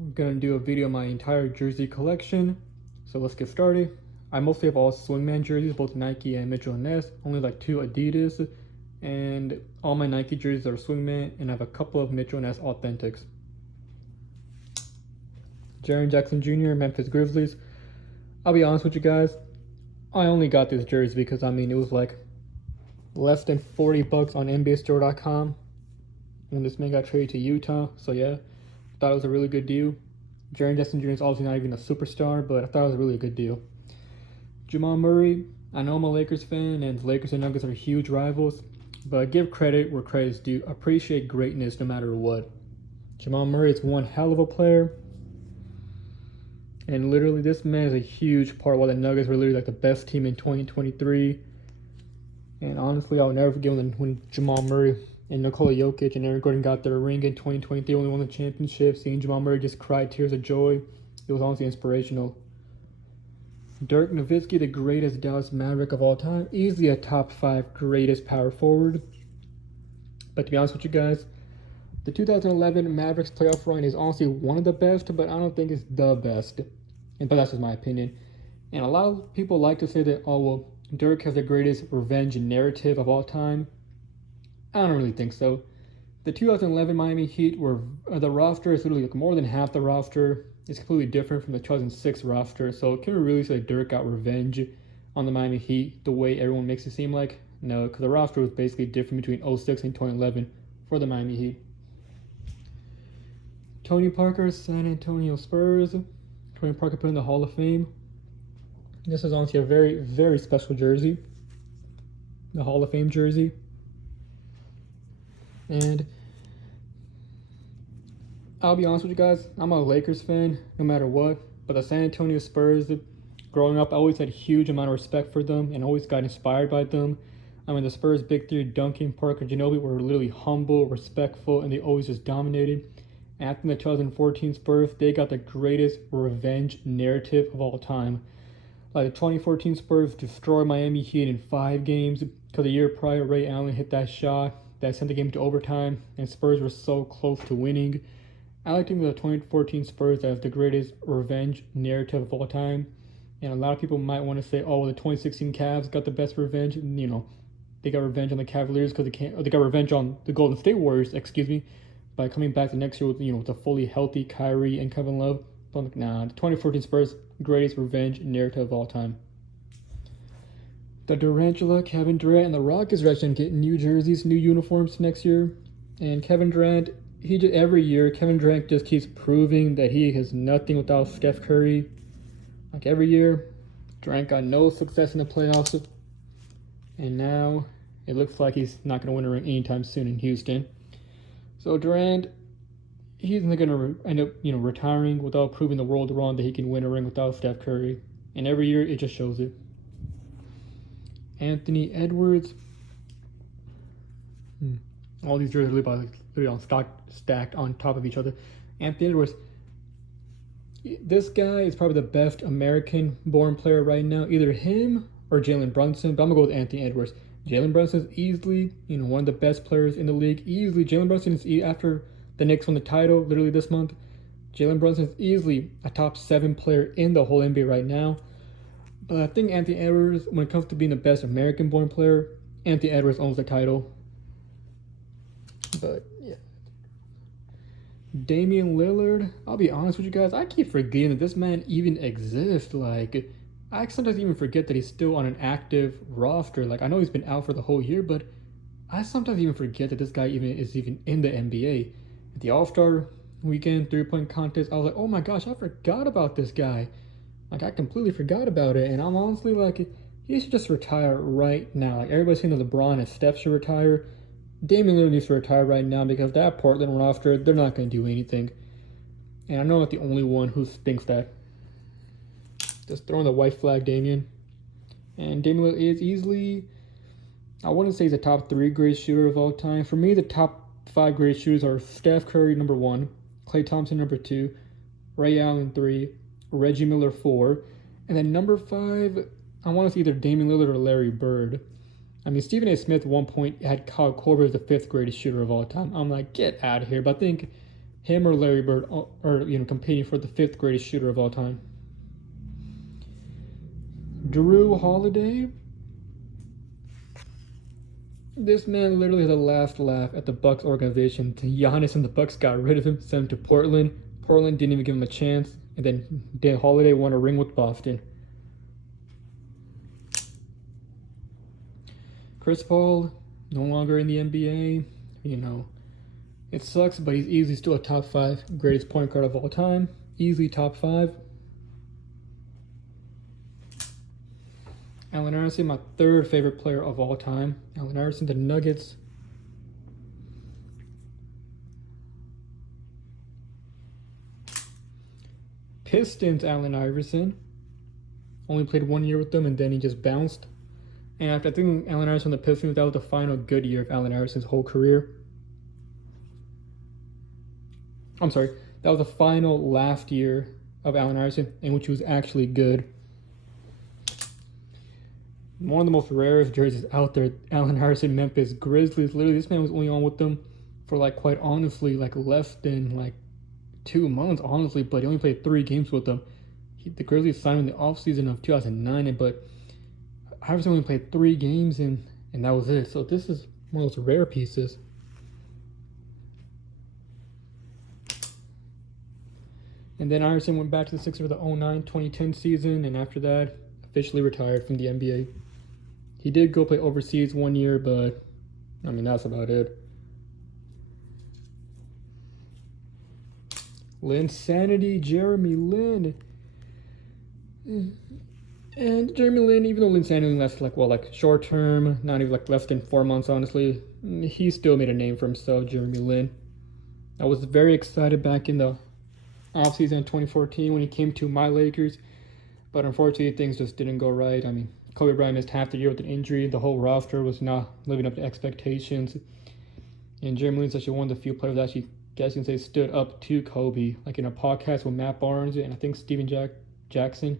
I'm gonna do a video on my entire jersey collection. So let's get started. I mostly have all Swingman jerseys, both Nike and Mitchell & Ness. Only like 2 Adidas, and all my Nike jerseys are Swingman, and I have a couple of Mitchell & Ness Authentics. Jaren Jackson Jr., Memphis Grizzlies. I'll be honest with you guys, I only got this jersey because it was like less than $40 on NBAstore.com when this man got traded to Utah. So yeah, thought it was a really good deal. Jaren Jackson Jr. is obviously not even a superstar, but I thought it was a really good deal. Jamal Murray, I know I'm a Lakers fan, and the Lakers and Nuggets are huge rivals, but give credit where credit's due. Appreciate greatness no matter what. Jamal Murray is one hell of a player, and literally this man is a huge part why the Nuggets were literally like the best team in 2023. And honestly, I'll never forget when Jamal Murray and Nikola Jokic and Aaron Gordon got their ring in 2023, only won the championship. Seeing Jamal Murray just cry tears of joy, it was honestly inspirational. Dirk Nowitzki, the greatest Dallas Maverick of all time, easily a top 5 greatest power forward. But to be honest with you guys, the 2011 Mavericks playoff run is honestly one of the best, but I don't think it's the best. But that's just my opinion. And a lot of people like to say that, oh, well, Dirk has the greatest revenge narrative of all time. I don't really think so. The 2011 Miami Heat were the roster is literally like more than half the roster. It's completely different from the 2006 roster. So can we really say Dirk got revenge on the Miami Heat the way everyone makes it seem like? No, because the roster was basically different between 2006 and 2011 for the Miami Heat. Tony Parker, San Antonio Spurs. Tony Parker put in the Hall of Fame. This is honestly a very, very special jersey. The Hall of Fame jersey. And I'll be honest with you guys, I'm a Lakers fan no matter what, but the San Antonio Spurs, growing up, I always had a huge amount of respect for them and always got inspired by them. The Spurs' big three, Duncan, Parker, Ginobili, were literally humble, respectful, and they always just dominated. After the 2014 Spurs, they got the greatest revenge narrative of all time. Like the 2014 Spurs destroyed Miami Heat in 5 games because the year prior, Ray Allen hit that shot that sent the game to overtime, and Spurs were so close to winning. I like to think the 2014 Spurs as the greatest revenge narrative of all time. And a lot of people might want to say, oh, well, the 2016 Cavs got the best revenge. They got revenge on the Cavaliers because they got revenge on the Golden State Warriors, by coming back the next year with a fully healthy Kyrie and Kevin Love. But I'm like, nah, the 2014 Spurs, greatest revenge narrative of all time. The Durantula, Kevin Durant, and the Rockets are actually going to get new jerseys, new uniforms next year. And Kevin Durant, every year, Kevin Durant just keeps proving that he has nothing without Steph Curry. Like every year, Durant got no success in the playoffs. And now it looks like he's not going to win a ring anytime soon in Houston. So Durant, he's going to end up, retiring without proving the world wrong that he can win a ring without Steph Curry. And every year, it just shows it. Anthony Edwards. All these jerseys are literally on stacked on top of each other. Anthony Edwards. This guy is probably the best American-born player right now. Either him or Jalen Brunson. But I'm going to go with Anthony Edwards. Jalen Brunson is easily, one of the best players in the league. Easily. Jalen Brunson is, after the Knicks won the title, literally this month, Jalen Brunson is easily a top 7 player in the whole NBA right now. But I think Anthony Edwards, when it comes to being the best American-born player, Anthony Edwards owns the title. But, yeah. Damian Lillard, I'll be honest with you guys, I keep forgetting that this man even exists. Like, I sometimes even forget that he's still on an active roster. Like, I know he's been out for the whole year, but I sometimes even forget that this guy is even in the NBA. At the All-Star Weekend 3-point contest, I was like, oh my gosh, I forgot about this guy. Like, I completely forgot about it, and I'm honestly like, he should just retire right now. Like, everybody's saying that LeBron and Steph should retire. Damian Lillard needs to retire right now because that Portland roster, they're not going to do anything. And I know I'm not the only one who thinks that. Just throwing the white flag, Damian. And Damian Lillard is easily, I wouldn't say he's a top 3 greatest shooter of all time. For me, the top 5 greatest shooters are Steph Curry, number 1, Klay Thompson, number 2, Ray Allen, 3, Reggie Miller, 4, and then number 5, I want to see either Damian Lillard or Larry Bird. Stephen A. Smith at one point had Kyle Korver as the 5th greatest shooter of all time. I'm like, get out of here. But I think Him or Larry Bird are competing for the 5th greatest shooter of all time. Drew Holiday. This man literally had the last laugh at the Bucks organization. Giannis and the Bucks got rid of him, sent him to Portland. Portland didn't even give him a chance, and then Drew Holiday won a ring with Boston. Chris Paul, no longer in the NBA. It sucks, but he's easily still a top 5 greatest point guard of all time. Easily top 5. Allen Iverson, my 3rd favorite player of all time. Allen Iverson, the Nuggets. Pistons, Allen Iverson. Only played 1 year with them, and then he just bounced. And after I think Allen Iverson on the Pistons, that was the final good year of Allen Iverson's whole career. I'm sorry, that was the final last year of Allen Iverson in which he was actually good. One of the most rarest jerseys out there, Allen Iverson, Memphis Grizzlies. Literally, this man was only on with them for quite honestly, less than 2 months, honestly, but he only played 3 games with them. The Grizzlies signed him in the offseason of 2009, but Iverson only played 3 games, and that was it. So this is one of those rare pieces. And then Iverson went back to the Sixers for the 2009-2010 season, and after that, officially retired from the NBA. He did go play overseas 1 year, but, that's about it. Linsanity, Jeremy Lin. And Jeremy Lin, even though Linsanity lasted short term, not even less than 4 months, honestly, he still made a name for himself, Jeremy Lin. I was very excited back in the offseason in 2014 when he came to my Lakers, but unfortunately things just didn't go right. Kobe Bryant missed half the year with an injury. The whole roster was not living up to expectations. And Jeremy Lin's actually one of the few players that actually, guess you can say, stood up to Kobe. In a podcast with Matt Barnes and I think Steven Jackson.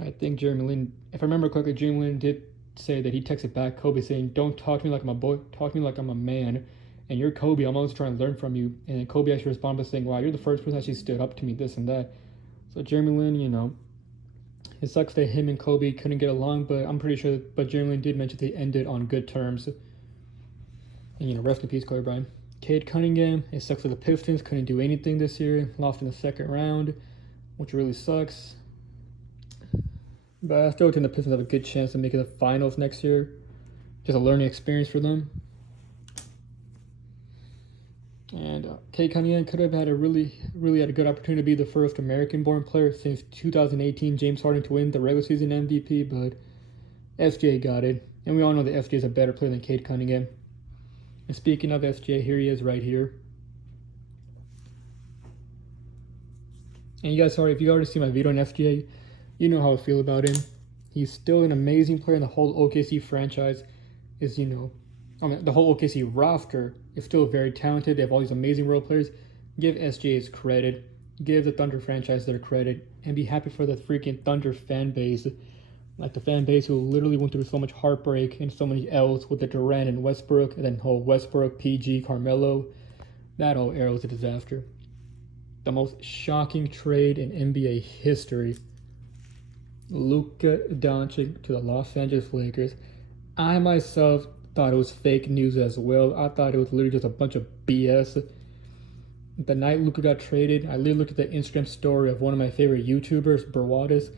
I think Jeremy Lin, if I remember correctly, Jeremy Lin did say that he texted back Kobe saying, "Don't talk to me like I'm a boy, talk to me like I'm a man. And you're Kobe, I'm always trying to learn from you." And then Kobe actually responded by saying, "Wow, you're the first person that actually stood up to me, this and that." So Jeremy Lin, it sucks that him and Kobe couldn't get along, but I'm pretty sure, but Jeremy Lin did mention they ended on good terms. And, rest in peace, Kobe Bryant. Cade Cunningham, it sucks for the Pistons, couldn't do anything this year, lost in the 2nd round, which really sucks. But I still think the Pistons have a good chance of making the finals next year. Just a learning experience for them. And Cade Cunningham could have had a really had a good opportunity to be the first American-born player since 2018 James Harden to win the regular season MVP, but SJ got it. And we all know that SJ is a better player than Cade Cunningham. And speaking of SJ, here he is right here. And you guys, if you already see my video on SJ, you know how I feel about him. He's still an amazing player, and the whole OKC franchise is, the whole OKC roster is still very talented. They have all these amazing role players. Give SJ his credit. Give the Thunder franchise their credit. And be happy for the freaking Thunder fan base. The fan base who literally went through so much heartbreak and so many L's with the Durant and Westbrook. And then whole Westbrook, PG, Carmelo. That whole era was a disaster. The most shocking trade in NBA history. Luka Doncic to the Los Angeles Lakers. I myself thought it was fake news as well. I thought it was literally just a bunch of BS. The night Luka got traded, I literally looked at the Instagram story of one of my favorite YouTubers, Berwadis,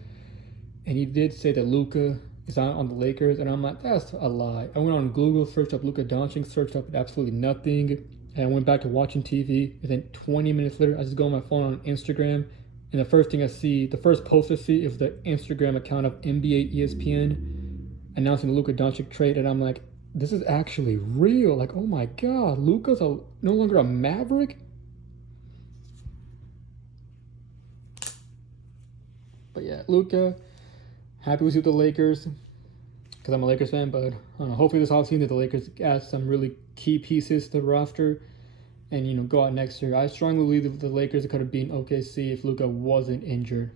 and he did say that Luka is on the Lakers, and I'm like, that's a lie. I went on Google, searched up Luka Doncic, searched up absolutely nothing, and I went back to watching TV, and then 20 minutes later, I just go on my phone on Instagram, and the first thing I see, the first post I see is the Instagram account of NBA ESPN announcing the Luka Doncic trade, and I'm like, this is actually real. Oh my God, Luka's no longer a Maverick? But yeah, Luka, happy with the Lakers, because I'm a Lakers fan, but I don't know, hopefully this offseason the Lakers add some really key pieces to the roster and, go out next year. I strongly believe that the Lakers could have beaten OKC if Luka wasn't injured.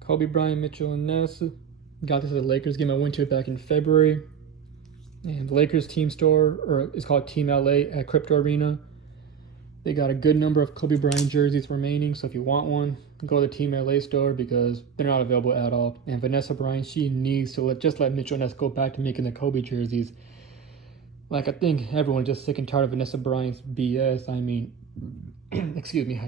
Kobe Bryant, Mitchell, and Ness. Got this at the Lakers game. I went to it back in February. And the Lakers team store, or it's called Team LA at Crypto Arena. They got a good number of Kobe Bryant jerseys remaining, so if you want one, go to the Team LA store because they're not available at all. And Vanessa Bryant, she needs to let Mitchell Ness go back to making the Kobe jerseys. Like, I think everyone's just sick and tired of Vanessa Bryant's BS. I mean, excuse me.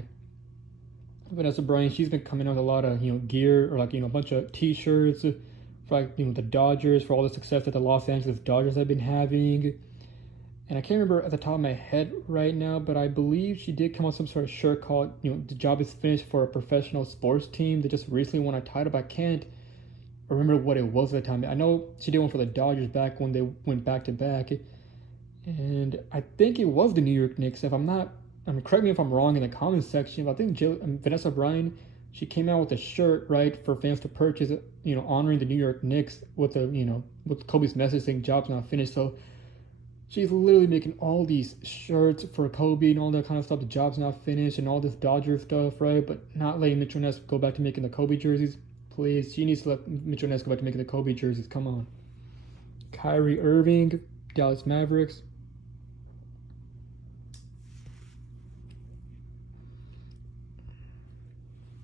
Vanessa Bryant, she's been coming out with a lot of, gear or a bunch of t-shirts for the Dodgers, for all the success that the Los Angeles Dodgers have been having. And I can't remember at the top of my head right now, but I believe she did come out with some sort of shirt called, the job is finished for a professional sports team that just recently won a title, but I can't remember what it was at the time. I know she did one for the Dodgers back when they went back to back. And I think it was the New York Knicks. If I'm not, correct me if I'm wrong in the comments section, but I think Vanessa Bryant, she came out with a shirt, right, for fans to purchase, honoring the New York Knicks with with Kobe's message saying job's not finished. So she's literally making all these shirts for Kobe and all that kind of stuff. The job's not finished and all this Dodger stuff, right? But not letting Mitchell Ness go back to making the Kobe jerseys. Please, she needs to let Mitchell Ness go back to making the Kobe jerseys. Come on. Kyrie Irving, Dallas Mavericks.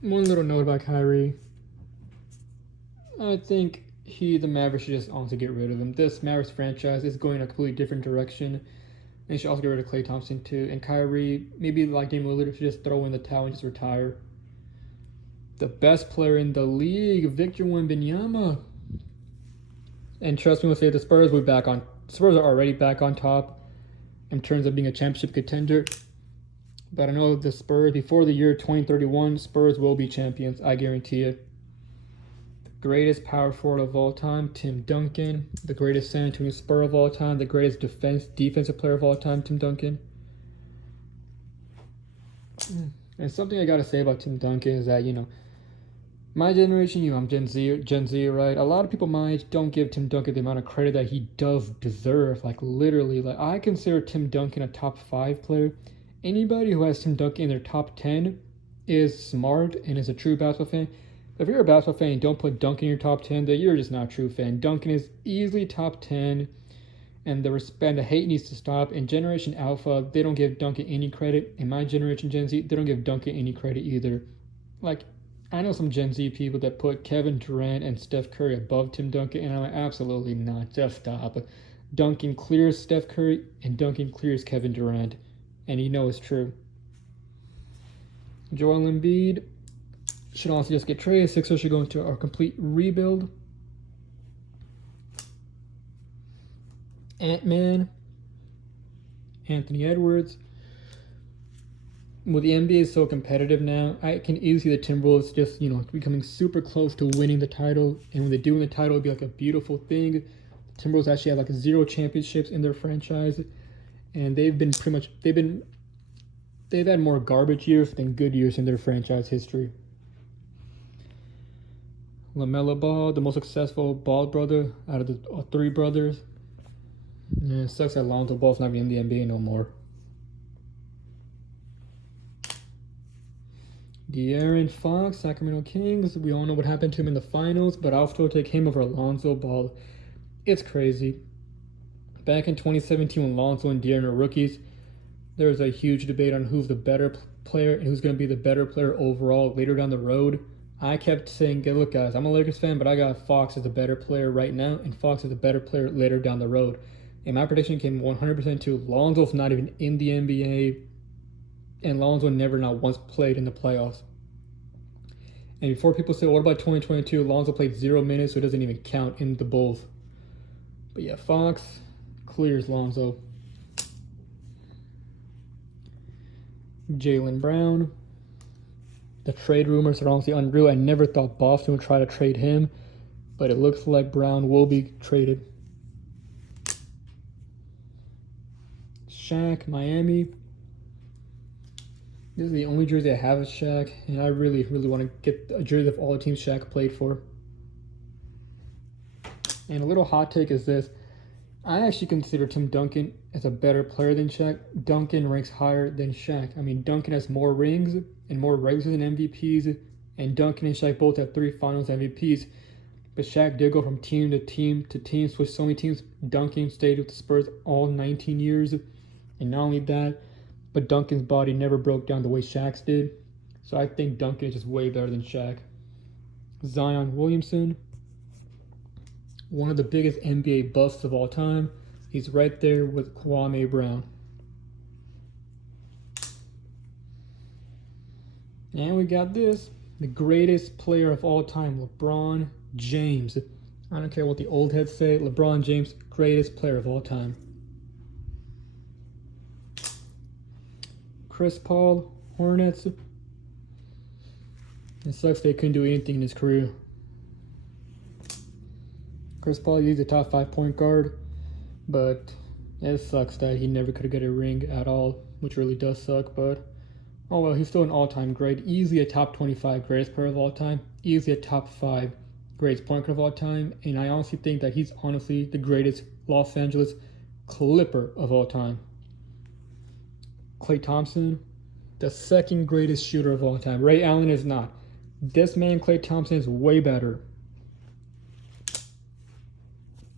One little note about Kyrie. I think the Mavericks should just honestly get rid of him. This Mavericks franchise is going a completely different direction. And they should also get rid of Klay Thompson too. And Kyrie, maybe like Damian Lillard, should just throw in the towel and just retire. The best player in the league, Victor Wembanyama. And trust me when I say the Spurs will be back on. Spurs are already back on top in terms of being a championship contender. But I know the Spurs, before the year 2031, Spurs will be champions. I guarantee it. The greatest power forward of all time, Tim Duncan. The greatest San Antonio Spur of all time. The greatest defensive player of all time, Tim Duncan. And something I got to say about Tim Duncan is that, my generation, I'm Gen Z, right? A lot of people my age don't give Tim Duncan the amount of credit that he does deserve. Like, literally, I consider Tim Duncan a top 5 player. Anybody who has Tim Duncan in their top 10 is smart and is a true basketball fan. If you're a basketball fan and don't put Duncan in your top 10, then you're just not a true fan. Duncan is easily top 10, and the hate needs to stop. In Generation Alpha, they don't give Duncan any credit. In my generation, Gen Z, they don't give Duncan any credit either. Like, I know some Gen Z people that put Kevin Durant and Steph Curry above Tim Duncan, and I'm like, absolutely not. Just stop. Duncan clears Steph Curry, and Duncan clears Kevin Durant. And it's true. Joel Embiid should also just get traded. Sixers should go into a complete rebuild. Ant-Man, Anthony Edwards. Well, the NBA is so competitive now. I can easily see the Timberwolves just, becoming super close to winning the title. And when they do win the title, it'll be like a beautiful thing. The Timberwolves actually have 0 championships in their franchise. And they've had more garbage years than good years in their franchise history. LaMelo Ball, the most successful bald brother out of the 3 brothers. Yeah, it sucks that Lonzo Ball's not in the NBA no more. De'Aaron Fox, Sacramento Kings. We all know what happened to him in the finals, but I'll still take him over Lonzo Ball. It's crazy. Back in 2017 when Lonzo and De'Aaron were rookies, there was a huge debate on who's the better player and who's going to be the better player overall later down the road. I kept saying, look guys, I'm a Lakers fan, but I got Fox as a better player right now, and Fox is a better player later down the road. And my prediction came 100% to Lonzo's not even in the NBA, and Lonzo never not once played in the playoffs. And before people say, what about 2022? Lonzo played 0 minutes, so it doesn't even count in the Bulls. But yeah, Fox clears Lonzo. Jaylen Brown. The trade rumors are honestly unreal. I never thought Boston would try to trade him, but it looks like Brown will be traded. Shaq, Miami. This is the only jersey I have of Shaq, and I really, really want to get a jersey of all the teams Shaq played for. And a little hot take is this. I actually consider Tim Duncan as a better player than Shaq. Duncan ranks higher than Shaq. I mean, Duncan has more rings and more regular season MVPs, and Duncan and Shaq both have 3 finals MVPs. But Shaq did go from team to team to team, switched so many teams. Duncan stayed with the Spurs all 19 years. And not only that, but Duncan's body never broke down the way Shaq's did. So I think Duncan is just way better than Shaq. Zion Williamson, one of the biggest NBA busts of all time. He's right there with Kwame Brown. And we got this, the greatest player of all time, LeBron James. I don't care what the old heads say, LeBron James, greatest player of all time. Chris Paul, Hornets. It sucks they couldn't do anything in his career. Chris Paul, he's a top 5 point guard, but it sucks that he never could get a ring at all, which really does suck, but oh well, he's still an all-time great. Easily a top 25 greatest player of all time. Easily a top 5 greatest point guard of all time. And I honestly think that he's honestly the greatest Los Angeles Clipper of all time. Klay Thompson, the second greatest shooter of all time. Ray Allen is not. This man, Klay Thompson, is way better.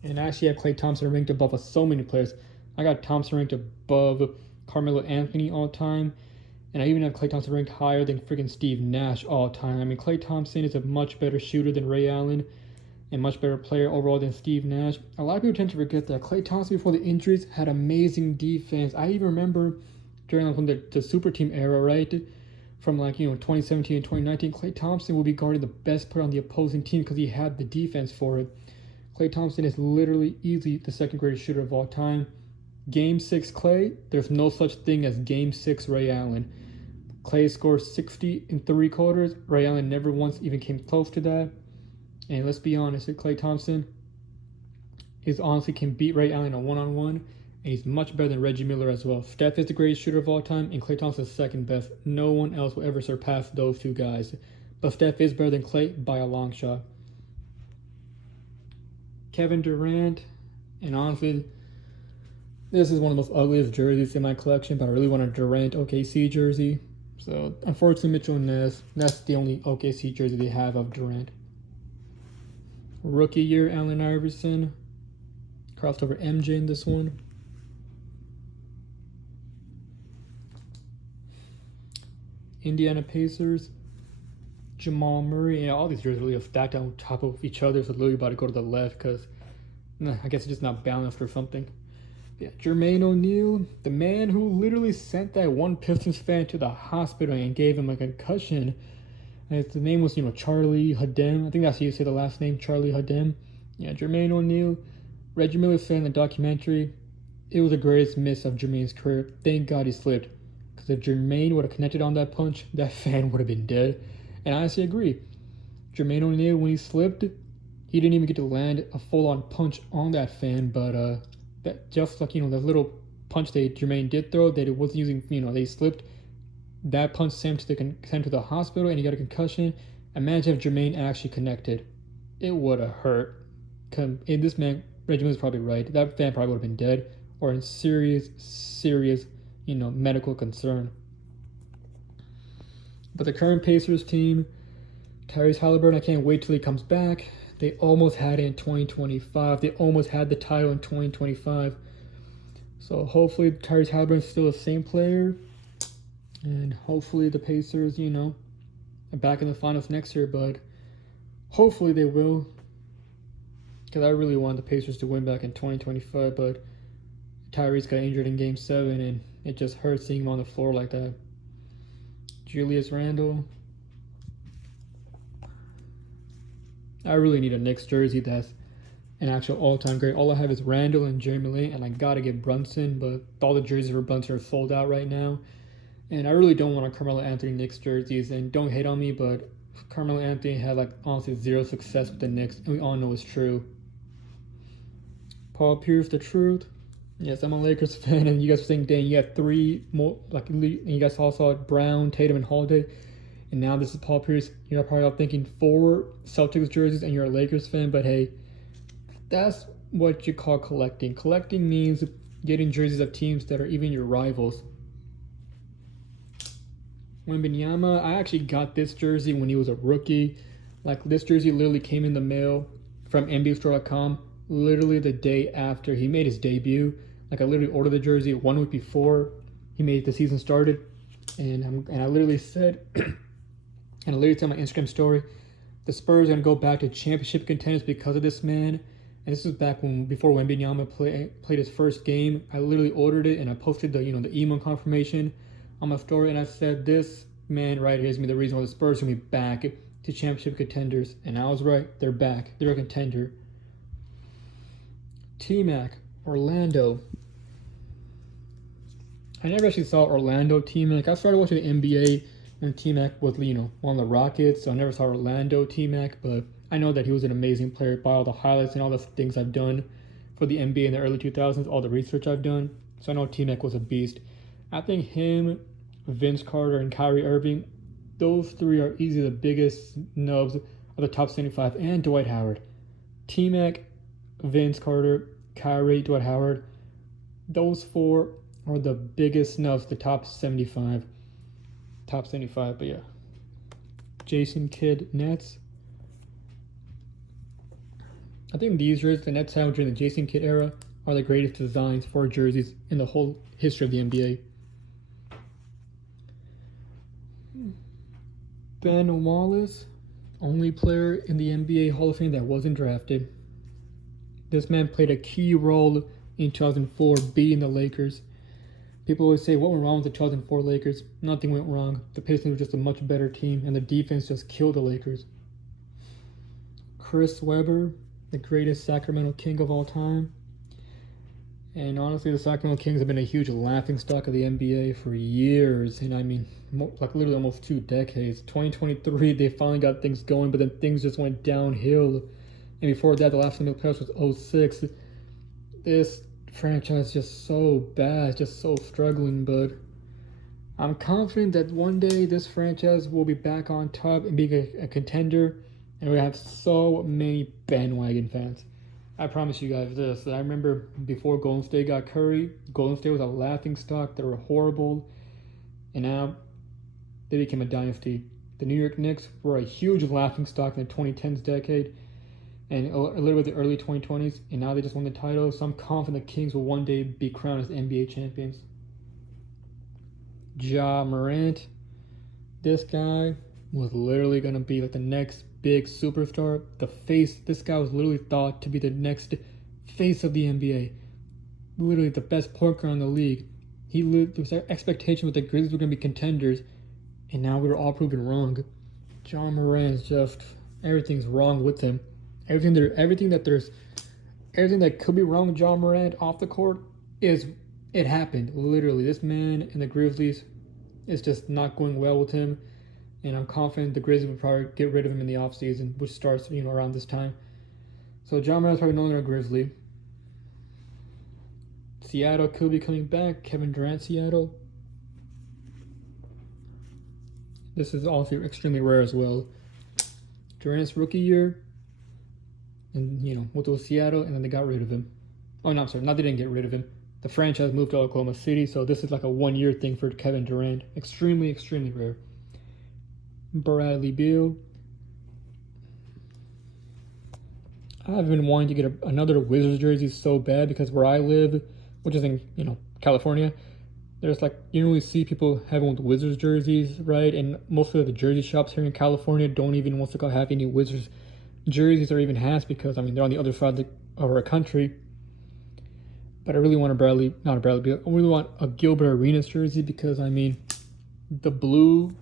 And I actually have Klay Thompson ranked above so many players. I got Thompson ranked above Carmelo Anthony all time. And I even have Klay Thompson ranked higher than freaking Steve Nash all time. I mean, Klay Thompson is a much better shooter than Ray Allen and much better player overall than Steve Nash. A lot of people tend to forget that Klay Thompson, before the injuries, had amazing defense. I even remember during the super team era, right? From 2017 and 2019, Klay Thompson will be guarding the best player on the opposing team because he had the defense for it. Klay Thompson is literally easily the second greatest shooter of all time. Game 6 Klay, there's no such thing as Game 6 Ray Allen. Klay scores 60 in 3 quarters. Ray Allen never once even came close to that. And let's be honest, Klay Thompson honestly can beat Ray Allen on one-on-one, and he's much better than Reggie Miller as well. Steph is the greatest shooter of all time, and Klay Thompson is second best. No one else will ever surpass those two guys. But Steph is better than Klay by a long shot. Kevin Durant, and honestly, this is one of the most ugliest jerseys in my collection, but I really want a Durant OKC jersey. So, unfortunately, Mitchell Ness, that's the only OKC jersey they have of Durant. Rookie year, Allen Iverson. Crossed over MJ in this one. Indiana Pacers. Jamal Murray. Yeah, all these jerseys really are stacked on top of each other, so literally about to go to the left because I guess it's just not balanced or something. Yeah, Jermaine O'Neal, the man who literally sent that one Pistons fan to the hospital and gave him a concussion. And the name was, Charlie Haddam. I think that's how you say the last name, Charlie Haddam. Yeah, Jermaine O'Neal. Reggie Miller said in the documentary, it was the greatest miss of Jermaine's career. Thank God he slipped. Because if Jermaine would have connected on that punch, that fan would have been dead. And I honestly agree. Jermaine O'Neal, when he slipped, he didn't even get to land a full-on punch on that fan, but that just like, the little punch that Jermaine did throw that it wasn't using, they slipped. That punch sent him to the hospital and he got a concussion. Imagine if Jermaine actually connected. It would have hurt. And this man, Reggie was probably right. That fan probably would have been dead or in serious, medical concern. But the current Pacers team, Tyrese Halliburton, I can't wait till he comes back. They almost had it in 2025. They almost had the title in 2025. So hopefully Tyrese Halliburton is still the same player. And hopefully the Pacers, are back in the finals next year. But hopefully they will. Because I really want the Pacers to win back in 2025. But Tyrese got injured in Game 7. And it just hurts seeing him on the floor like that. Julius Randle. I really need a Knicks jersey that's an actual all-time great. All I have is Randle and Jeremy Lin, and I gotta get Brunson, but all the jerseys for Brunson are sold out right now. And I really don't want a Carmelo Anthony Knicks jerseys, and don't hate on me, but Carmelo Anthony had honestly zero success with the Knicks, and we all know it's true. Paul Pierce, the truth. Yes, I'm a Lakers fan, and you guys are saying, dang, you have 3 more, and you guys all saw it, Brown, Tatum, and Holiday. And now this is Paul Pierce. You're probably all thinking 4 Celtics jerseys and you're a Lakers fan, but hey, that's what you call collecting. Collecting means getting jerseys of teams that are even your rivals. Wembanyama, I actually got this jersey when he was a rookie. This jersey literally came in the mail from NBAstore.com literally the day after he made his debut. Like I literally ordered the jersey 1 week before the season started, and I literally said, and I literally said on my Instagram story, the Spurs are gonna go back to championship contenders because of this man. And this was back before Wembanyama played his first game. I literally ordered it and I posted the email confirmation on my story, and I said this man right here is gonna be the reason why the Spurs are gonna be back to championship contenders. And I was right. They're back. They're a contender. T-Mac, Orlando. I never actually saw Orlando T-Mac. I started watching the NBA when T-Mac was, on the Rockets, so I never saw Orlando T-Mac, but I know that he was an amazing player by all the highlights and all the things I've done for the NBA in the early 2000s, all the research I've done. So I know T-Mac was a beast. I think him, Vince Carter, and Kyrie Irving, those three are easily the biggest snubs of the top 75, and Dwight Howard. T-Mac, Vince Carter, Kyrie, Dwight Howard, those four are the biggest snubs, the top 75. But yeah. Jason Kidd, Nets. I think these jerseys the Nets have during the Jason Kidd era are the greatest designs for jerseys in the whole history of the NBA. Ben Wallace, only player in the NBA Hall of Fame that wasn't drafted. This man played a key role in 2004 beating the Lakers. People always say, what went wrong with the 2004 Lakers? Nothing went wrong. The Pistons were just a much better team, and the defense just killed the Lakers. Chris Webber, the greatest Sacramento King of all time. And honestly, the Sacramento Kings have been a huge laughingstock of the NBA for years. And I mean, like literally almost 2 decades. 2023, they finally got things going, but then things just went downhill. And before that, the last time they played was 06. This franchise is just so bad, just so struggling, but I'm confident that one day this franchise will be back on top and being a contender, and we have so many bandwagon fans. I promise you guys this, that I remember before Golden State got Curry, Golden State was a laughing stock. They were horrible, and now they became a dynasty. The New York Knicks were a huge laughing stock in the 2010s decade, and a little bit the early 2020s, and now they just won the title. So I'm confident the Kings will one day be crowned as NBA champions. Ja Morant, this guy was literally going to be like the next big superstar. This guy was literally thought to be the next face of the NBA. Literally the best point guard in the league. There was an expectation that the Grizzlies were going to be contenders, and now we were all proven wrong. Ja Morant is just, everything's wrong with him. Everything that could be wrong with Ja Morant off the court it happened. Literally, this man in the Grizzlies is just not going well with him, and I'm confident the Grizzlies will probably get rid of him in the offseason, which starts around this time. So Ja Morant's probably no longer a Grizzly. Seattle could be coming back. Kevin Durant, Seattle. This is also extremely rare as well. Durant's rookie year, and went to Seattle, and then they got rid of him. Oh no, I'm sorry, they didn't get rid of him. The franchise moved to Oklahoma City, so this is like a 1-year thing for Kevin Durant. Extremely, extremely rare. Bradley Beal. I've been wanting to get another Wizards jersey so bad because where I live, which is in California, there's you don't really see people having Wizards jerseys, right? And most of the jersey shops here in California don't even want to have any Wizards jerseys or even hats because they're on the other side of our country. But I really want I really want a Gilbert Arenas jersey because the blue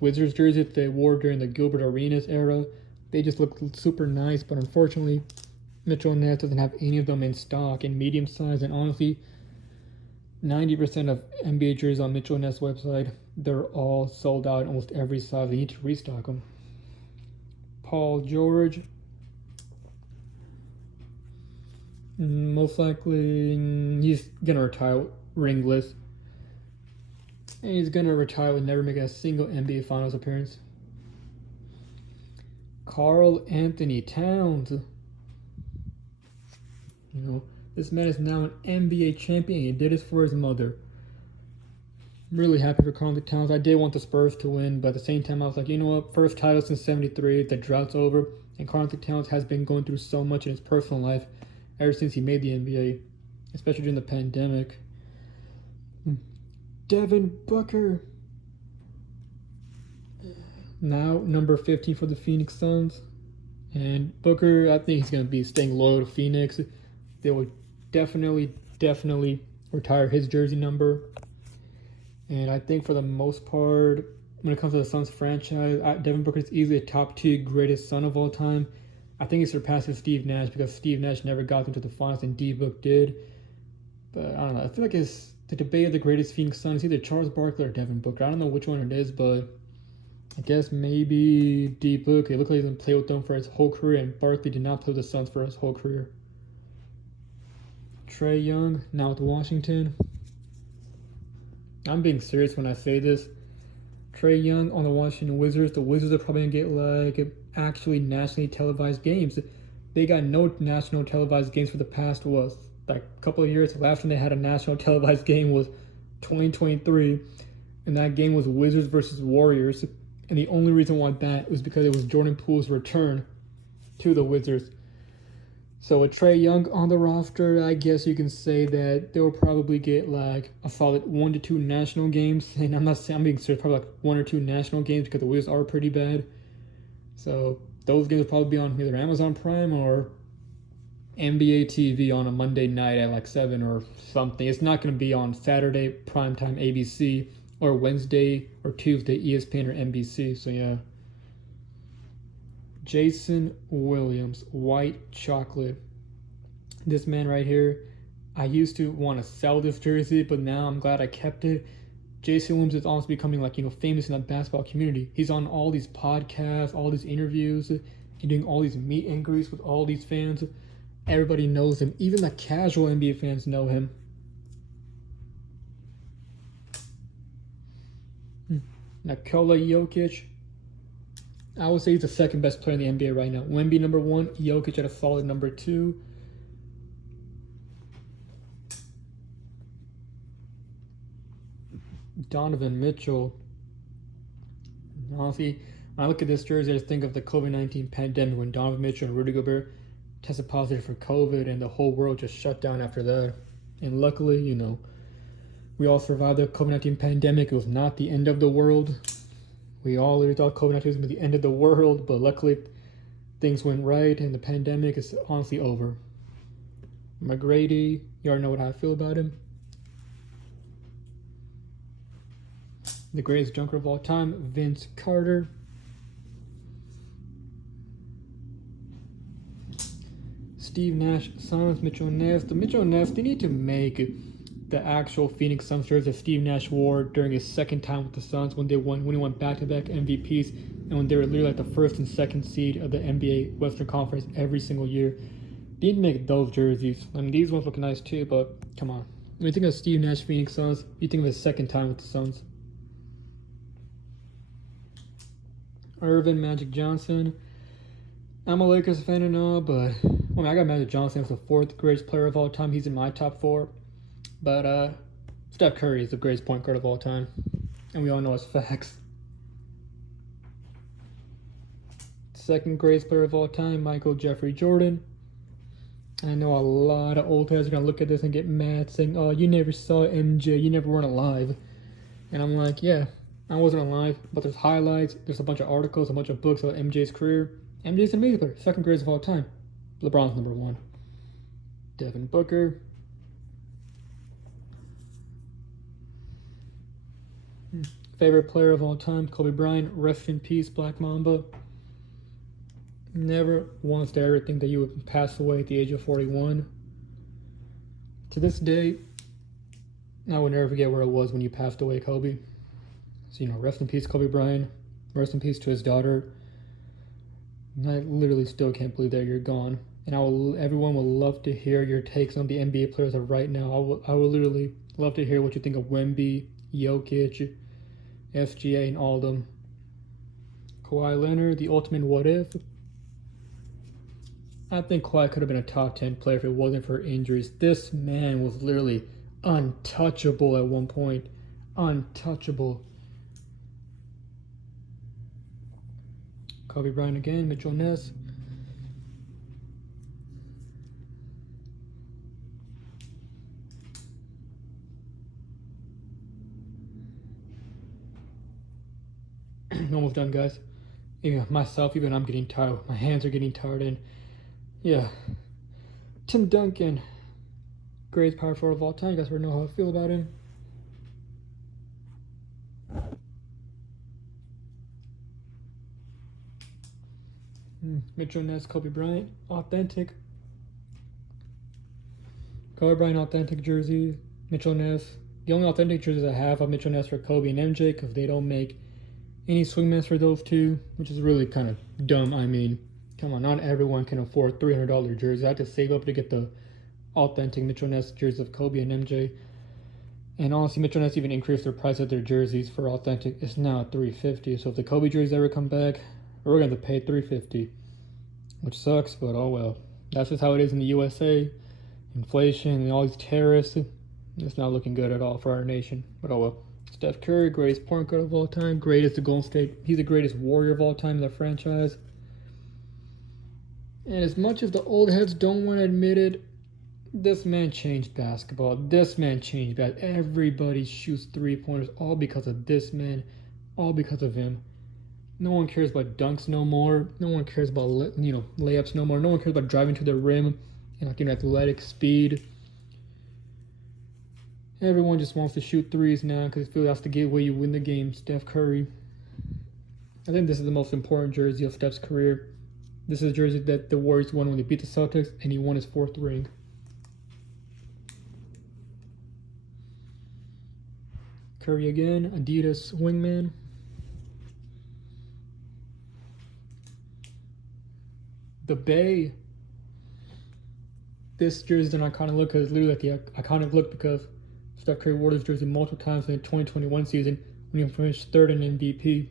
Wizards jersey that they wore during the Gilbert Arenas era, they just look super nice. But unfortunately, Mitchell Ness doesn't have any of them in stock in medium size, and honestly, 90% of NBA jerseys on Mitchell Ness website, they're all sold out in almost every size. They need to restock them. Paul George, most likely he's gonna retire ringless, and he's gonna retire with never making a single NBA Finals appearance. Karl Anthony Towns, this man is now an NBA champion. He did this for his mother. I'm really happy for Karl Anthony Towns. I did want the Spurs to win, but at the same time I was like, you know what, first title since '73, the drought's over. And Karl Anthony Towns has been going through so much in his personal life ever since he made the NBA, especially during the pandemic. Devin Booker. Now number 15 for the Phoenix Suns. And Booker, I think he's going to be staying loyal to Phoenix. They will definitely retire his jersey number. And I think for the most part, when it comes to the Suns franchise, Devin Booker is easily a top 2 greatest Sun of all time. I think he surpasses Steve Nash because Steve Nash never got into the finals and D-Book did. But I don't know. I feel like it's the debate of the greatest Phoenix Suns. It's either Charles Barkley or Devin Booker. I don't know which one it is, but I guess maybe D-Book. It looked like he didn't play with them for his whole career, and Barkley did not play with the Suns for his whole career. Trae Young, now with Washington. I'm being serious when I say this. Trae Young on the Washington Wizards. The Wizards are probably going to get actually nationally televised games. They got no national televised games for the past, couple of years. The last time they had a national televised game was 2023, and that game was Wizards versus Warriors. And the only reason why that was because it was Jordan Poole's return to the Wizards. So with Trae Young on the roster, I guess you can say that they'll probably get a solid 1 to 2 national games. And I'm being serious, probably 1 or 2 national games because the Wizards are pretty bad. So those games will probably be on either Amazon Prime or NBA TV on a Monday night at 7 or something. It's not going to be on Saturday primetime ABC or Wednesday or Tuesday ESPN or NBC. So yeah. Jason Williams, white chocolate. This man right here, I used to want to sell this jersey, but now I'm glad I kept it. Jason Williams is also becoming famous in the basketball community. He's on all these podcasts, all these interviews, and doing all these meet and greets with all these fans. Everybody knows him. Even the casual NBA fans know him. Nikola Jokic. I would say he's the second best player in the NBA right now. Wemby number 1, Jokic at a solid number 2. Donovan Mitchell. Honestly, when I look at this jersey, I just think of the COVID-19 pandemic when Donovan Mitchell and Rudy Gobert tested positive for COVID and the whole world just shut down after that. And luckily, we all survived the COVID-19 pandemic. It was not the end of the world. We all literally thought COVID-19 was going to be the end of the world, but luckily things went right and the pandemic is honestly over. McGrady, you already know what I feel about him. The greatest junker of all time, Vince Carter. Steve Nash, Suns, Mitchell Ness. The Mitchell Ness, they need to make the actual Phoenix Suns jersey that Steve Nash wore during his second time with the Suns when he went back-to-back MVPs and when they were literally the first and second seed of the NBA Western Conference every single year. They need to make those jerseys. I mean, these ones look nice too, but come on. When you think of Steve Nash Phoenix Suns, you think of his second time with the Suns. Irvin Magic Johnson. I'm a Lakers fan and all, but I got Magic Johnson as the 4th greatest player of all time. He's in my top 4. But Steph Curry is the greatest point guard of all time. And we all know it's facts. 2nd greatest player of all time, Michael Jeffrey Jordan. And I know a lot of old heads are going to look at this and get mad saying, oh, you never saw MJ, you never weren't alive. And I'm like, yeah, I wasn't alive, but there's highlights, there's a bunch of articles, a bunch of books about MJ's career. MJ's an amazing player, 2nd greatest of all time. LeBron's number 1. Devin Booker. Favorite player of all time, Kobe Bryant. Rest in peace, Black Mamba. Never once did I ever think that you would pass away at the age of 41. To this day, I will never forget where I was when you passed away, Kobe. So, rest in peace, Kobe Bryant. Rest in peace to his daughter. And I literally still can't believe that you're gone. And everyone will love to hear your takes on the NBA players of right now. I will literally love to hear what you think of Wemby, Jokic, SGA, and all of them. Kawhi Leonard, the ultimate what if. I think Kawhi could have been a top 10 player if it wasn't for injuries. This man was literally untouchable at one point. Untouchable. Kobe Bryant again, Mitchell Ness. Almost done, guys. Even myself, even I'm getting tired. My hands are getting tired, and yeah. Tim Duncan, greatest power forward of all time. You guys already know how I feel about him. Mitchell Ness, Kobe Bryant, authentic. Kobe Bryant authentic jersey. Mitchell Ness. The only authentic jerseys I have of Mitchell Ness are Kobe and MJ because they don't make any swingmans for those two, which is really kind of dumb. I mean, come on, not everyone can afford $300 jerseys. I had to save up to get the authentic Mitchell Ness jerseys of Kobe and MJ. And honestly, Mitchell Ness even increased their price of their jerseys for authentic. It's now $350. So if the Kobe jerseys ever come back, we're going to pay $350, which sucks, but oh well. That's just how it is in the USA. Inflation and all these terrorists. It's not looking good at all for our nation, but oh well. Steph Curry, greatest point guard of all time, greatest of Golden State. He's the greatest warrior of all time in the franchise. And as much as the old heads don't want to admit it, this man changed basketball. This man changed basketball. Everybody shoots three-pointers, all because of this man, all because of him. No one cares about dunks no more. No one cares about layups no more. No one cares about driving to the rim and athletic speed. Everyone just wants to shoot threes now because they feel that's the way you win the game. Steph Curry. I think this is the most important jersey of Steph's career. This is a jersey that the Warriors won when they beat the Celtics, and he won his 4th ring. Curry again, Adidas wingman. The Bay. This jersey is an iconic look because it's literally like the iconic look because Steph Curry wore this jersey multiple times in the 2021 season when he finished 3rd in MVP.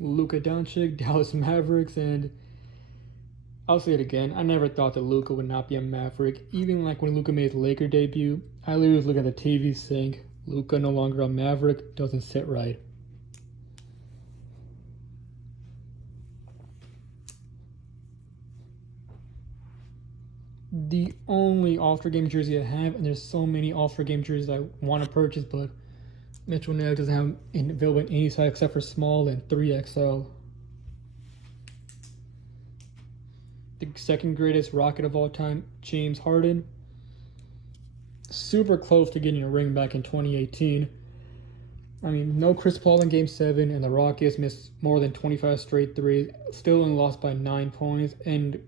Luka Doncic, Dallas Mavericks, and I'll say it again. I never thought that Luka would not be a Maverick. Even like when Luka made his Laker debut, I literally was looking at the TV saying, Luka no longer a Maverick, doesn't sit right. The only All-Star Game jersey I have, and there's so many All-Star Game jerseys I want to purchase, but Mitchell Ness doesn't have it available in any size except for small and 3XL. The second greatest Rocket of all time, James Harden. Super close to getting a ring back in 2018. I mean, no Chris Paul in Game 7, and the Rockets missed more than 25 straight threes, still only lost by 9 points, and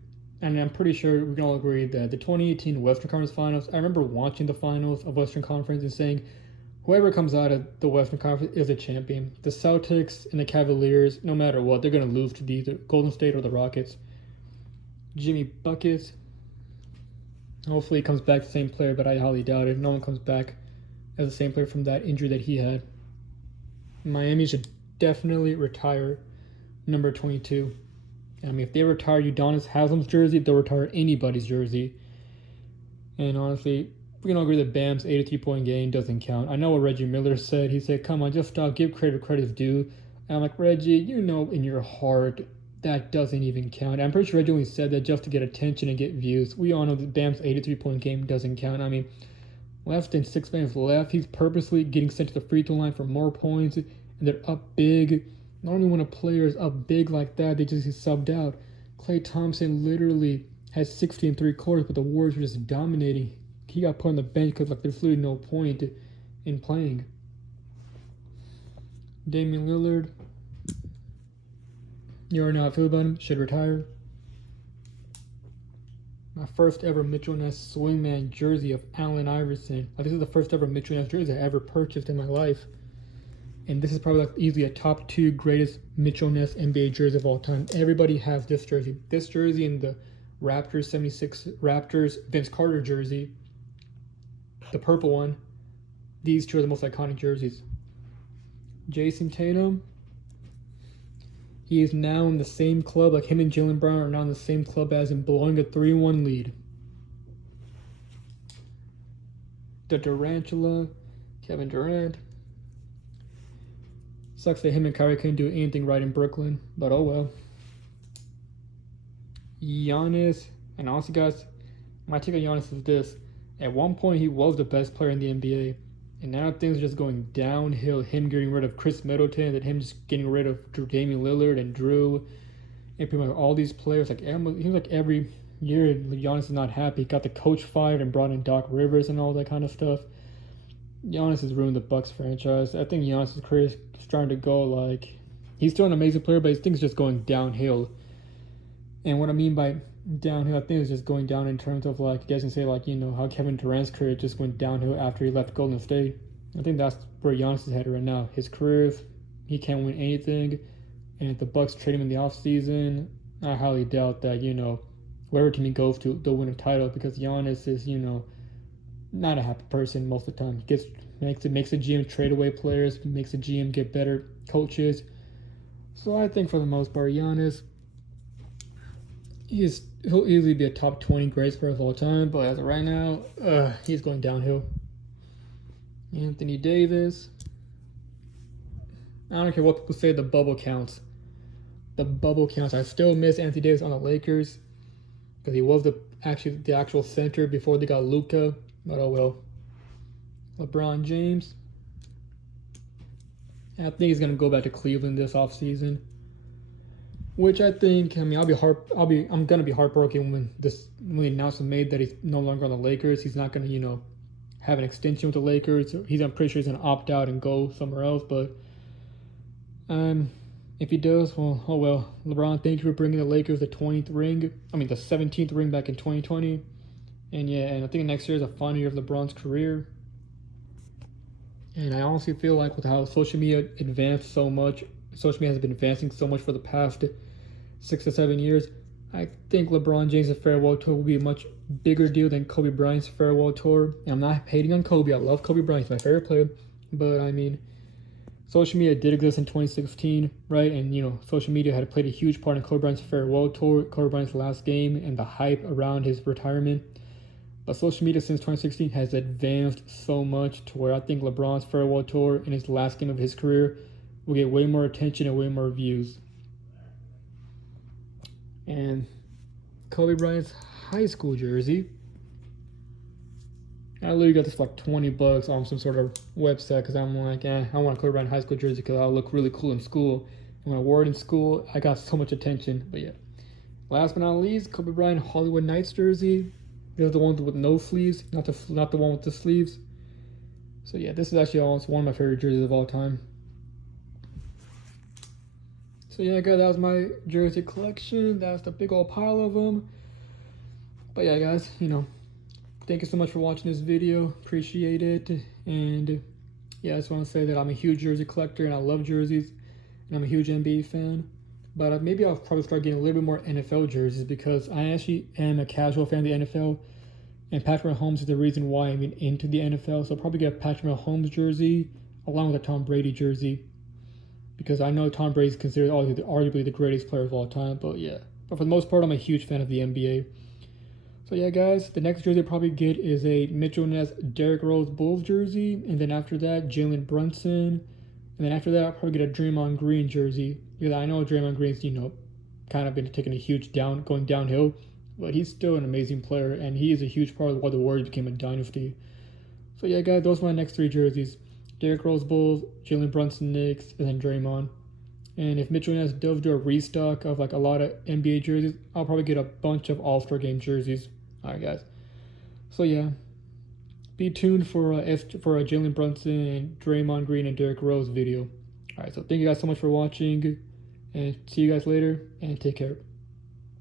I'm pretty sure we can all agree that the 2018 Western Conference Finals, I remember watching the finals of Western Conference and saying, whoever comes out of the Western Conference is a champion. The Celtics and the Cavaliers, no matter what, they're going to lose to either Golden State or the Rockets. Jimmy Buckets. Hopefully he comes back the same player, but I highly doubt it. No one comes back as the same player from that injury that he had. Miami should definitely retire number 22. I mean, if they retire Udonis Haslam's jersey, they'll retire anybody's jersey. And honestly, we can all agree that Bam's 83-point game doesn't count. I know what Reggie Miller said. He said, come on, just stop, give credit where credit's due. And I'm like, Reggie, you know in your heart that doesn't even count. I'm pretty sure Reggie only said that just to get attention and get views. We all know that Bam's 83-point game doesn't count. I mean, less than 6 minutes left. He's purposely getting sent to the free throw line for more points, and they're up big. Not only when a player is up big like that, they just get subbed out. Klay Thompson literally has 60 in 3 quarters, but the Warriors were just dominating. He got put on the bench because there's literally no point in playing. Damian Lillard, you already know how I feel about him. Should retire. My first ever Mitchell Ness swingman jersey of Allen Iverson. This is the first ever Mitchell Ness jersey I ever purchased in my life. And this is probably easily a top 2 greatest Mitchell Ness NBA jersey of all time. Everybody has this jersey. This jersey and the Raptors 76 Raptors Vince Carter jersey, the purple one. These two are the most iconic jerseys. Jason Tatum. He is now in the same club, like him and Jaylen Brown are now in the same club as him, blowing a 3-1 lead. The Durantula, Kevin Durant. Sucks that him and Kyrie couldn't do anything right in Brooklyn, but oh well. Giannis, and honestly guys, my take on Giannis is this. At one point, he was the best player in the NBA, and now things are just going downhill. Him getting rid of Chris Middleton, and him just getting rid of Damian Lillard and Drew, and pretty much all these players. Like every year, Giannis is not happy. He got the coach fired and brought in Doc Rivers and all that kind of stuff. Giannis has ruined the Bucks franchise. I think Giannis' career is starting to go like he's still an amazing player, but his thing's just going downhill. And what I mean by downhill, I think it's just going down in terms of like you guys can say like how Kevin Durant's career just went downhill after he left Golden State. I think that's where Giannis is headed right now. His career, he can't win anything, and if the Bucks trade him in the offseason, I highly doubt that wherever team he goes to, they'll win a title because Giannis is not a happy person most of the time. He makes the GM trade away players, makes the GM get better coaches. So I think for the most part, Giannis, he'll easily be a top 20 greatest player of all time, but as of right now, he's going downhill. Anthony Davis. I don't care what people say, the bubble counts. The bubble counts. I still miss Anthony Davis on the Lakers because he was the actual center before they got Luka. But oh well. LeBron James. I think he's gonna go back to Cleveland this offseason. Which I think, I'm gonna be heartbroken when the announcement made that he's no longer on the Lakers. He's not gonna, have an extension with the Lakers. I'm pretty sure he's gonna opt out and go somewhere else. But if he does, well, oh well. LeBron, thank you for bringing the Lakers the 17th ring back in 2020. And I think next year is a final year of LeBron's career. And I honestly feel like with how social media advanced so much, social media has been advancing so much for the past 6 to 7 years, I think LeBron James' farewell tour will be a much bigger deal than Kobe Bryant's farewell tour. And I'm not hating on Kobe. I love Kobe Bryant. He's my favorite player. But social media did exist in 2016, right? And, social media had played a huge part in Kobe Bryant's farewell tour, Kobe Bryant's last game, and the hype around his retirement. But social media since 2016 has advanced so much to where I think LeBron's farewell tour and his last game of his career will get way more attention and way more views. And Kobe Bryant's high school jersey. I literally got this for like $20 on some sort of website because I'm like, I want a Kobe Bryant high school jersey because I'll look really cool in school. And when I wore it in school, I got so much attention. But yeah. Last but not least, Kobe Bryant Hollywood Knights jersey. This is the one with no sleeves, not the one with the sleeves. So yeah, this is actually almost one of my favorite jerseys of all time. So yeah, guys, that was my jersey collection. That's the big old pile of them. But yeah, guys, thank you so much for watching this video. Appreciate it. And yeah, I just want to say that I'm a huge jersey collector and I love jerseys. And I'm a huge NBA fan. But maybe I'll probably start getting a little bit more NFL jerseys because I actually am a casual fan of the NFL. And Patrick Mahomes is the reason why I'm into the NFL. So I'll probably get a Patrick Mahomes jersey along with a Tom Brady jersey. Because I know Tom Brady is considered arguably the greatest player of all time. But yeah. But for the most part, I'm a huge fan of the NBA. So yeah, guys, the next jersey I'll probably get is a Mitchell Ness Derrick Rose Bulls jersey. And then after that, Jalen Brunson. And then after that, I'll probably get a Draymond Green jersey. Because I know Draymond Green's, kind of been taking a huge going downhill. But he's still an amazing player. And he is a huge part of why the Warriors became a dynasty. So yeah, guys, those are my next 3 jerseys. Derrick Rose Bulls, Jalen Brunson Knicks, and then Draymond. And if Mitchell Ness does do a restock of like a lot of NBA jerseys, I'll probably get a bunch of All-Star Game jerseys. Alright, guys. So yeah. Be tuned for a Jalen Brunson and Draymond Green and Derrick Rose video. Alright, so thank you guys so much for watching. And see you guys later. And take care.